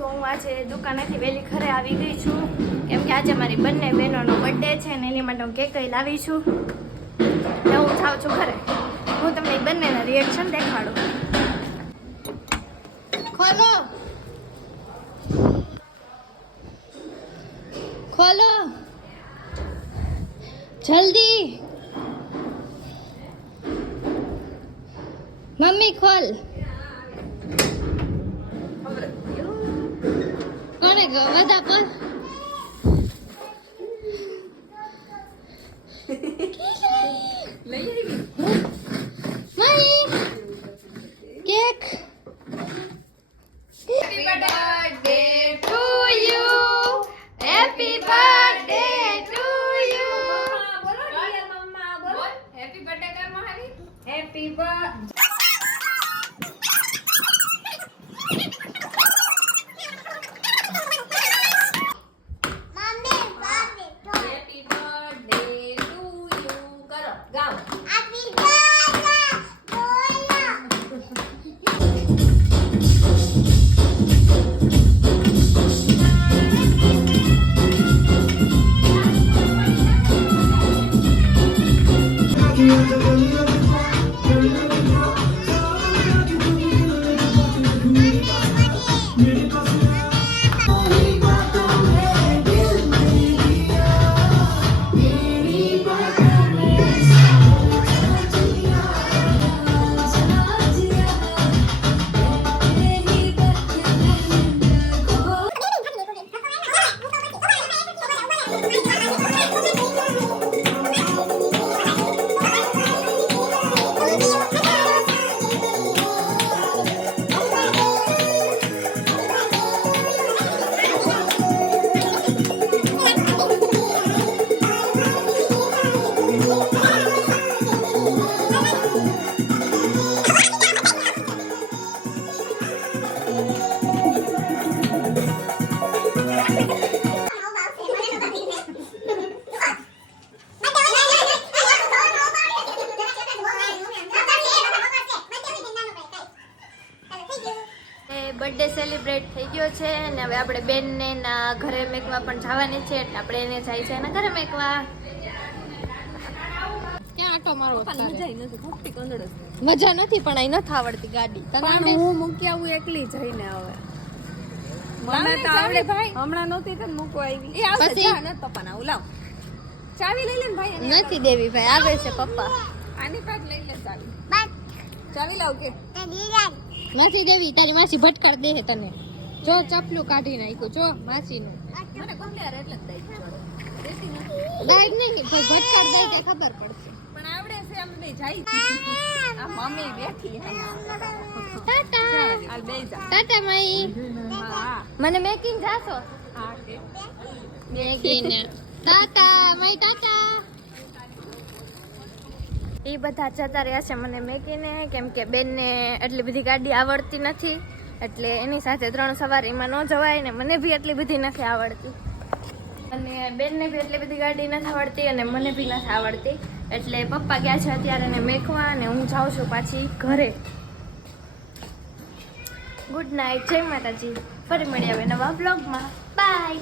તો હું આજે દુકાનેથી વહેલી ઘરે આવી ગઈ છું કેમ કે આજે મારી બંને બહેનોનો બર્થડે છે ને એની માટે હું કેક લાવી છું ને હું થાવ છું ઘરે. હું તમને એ બંનેના રિએક્શન દેખાડું. ખોલો ખોલો જલ્દી. મમ્મી ખોલ. કોને વધા પર cake. Happy birthday to you. Happy birthday to you. બોલો ડિયર મમ્મા બોલો. હેપી બર્થડે કર Mahavi. Happy birthday. Birthday celebrate થઈ ગયો છે અને હવે આપણે બેનને ના ઘરે મેકવા પણ જવાની છે એટલે આપણે એને જાય છે એના ઘરે મેકવા. ક્યાં આટો મારવો? મજા નથી પણ અહીં નથી આવડતી ગાડી. તને હું મૂકી આવું એકલી જઈને. હવે મને તો આવડે ભાઈ. હમણાં નહોતી તને મૂકવા આવી. એ આવશે જા ને પપ્પાના ઉલાવ. ચાવી લઈ લે ને ભાઈ. નથી દેવી ભાઈ, આવે છે પપ્પા. આની પાસે લઈ લે ચાવી. ચાવી લાવ કે નથી દેવી. તારી માસી ભટકર દે તને. જો ચપલું કાઢી નાખ્યું જો માસીનું. મને કોમ્પ્લેર એટલે જ દઈ દાઈ નહીં ભાઈ, ભટકર દઈ કે ખબર પડશે. પણ આવડે છે આમ બે જાય. આ મમ્મી બેઠી. ટાટા હાલ બે જા. ટાટા માઈ. હા મને મેકિંગ જાશો. હા કે મેકિંગ. ટાટા માઈ ટાટા. એ બધા જતા રહ્યા છે મને મેકીને કેમ કે બેનને એટલી બધી ગાડી આવડતી નથી એટલે એની સાથે 3 સવારીમાં ન જવાય ને મને બી એટલી બધી નથી આવડતી અને બેનને બી એટલી બધી ગાડી નથી આવડતી અને મને બી નથી આવડતી એટલે પપ્પા ગયા છે અત્યારે એને મેકવા અને હું જાઉં છું પાછી ઘરે. ગુડ નાઇટ, જય માતાજી. ફરી મળીએ હવે નવા બ્લોગમાં. બાય.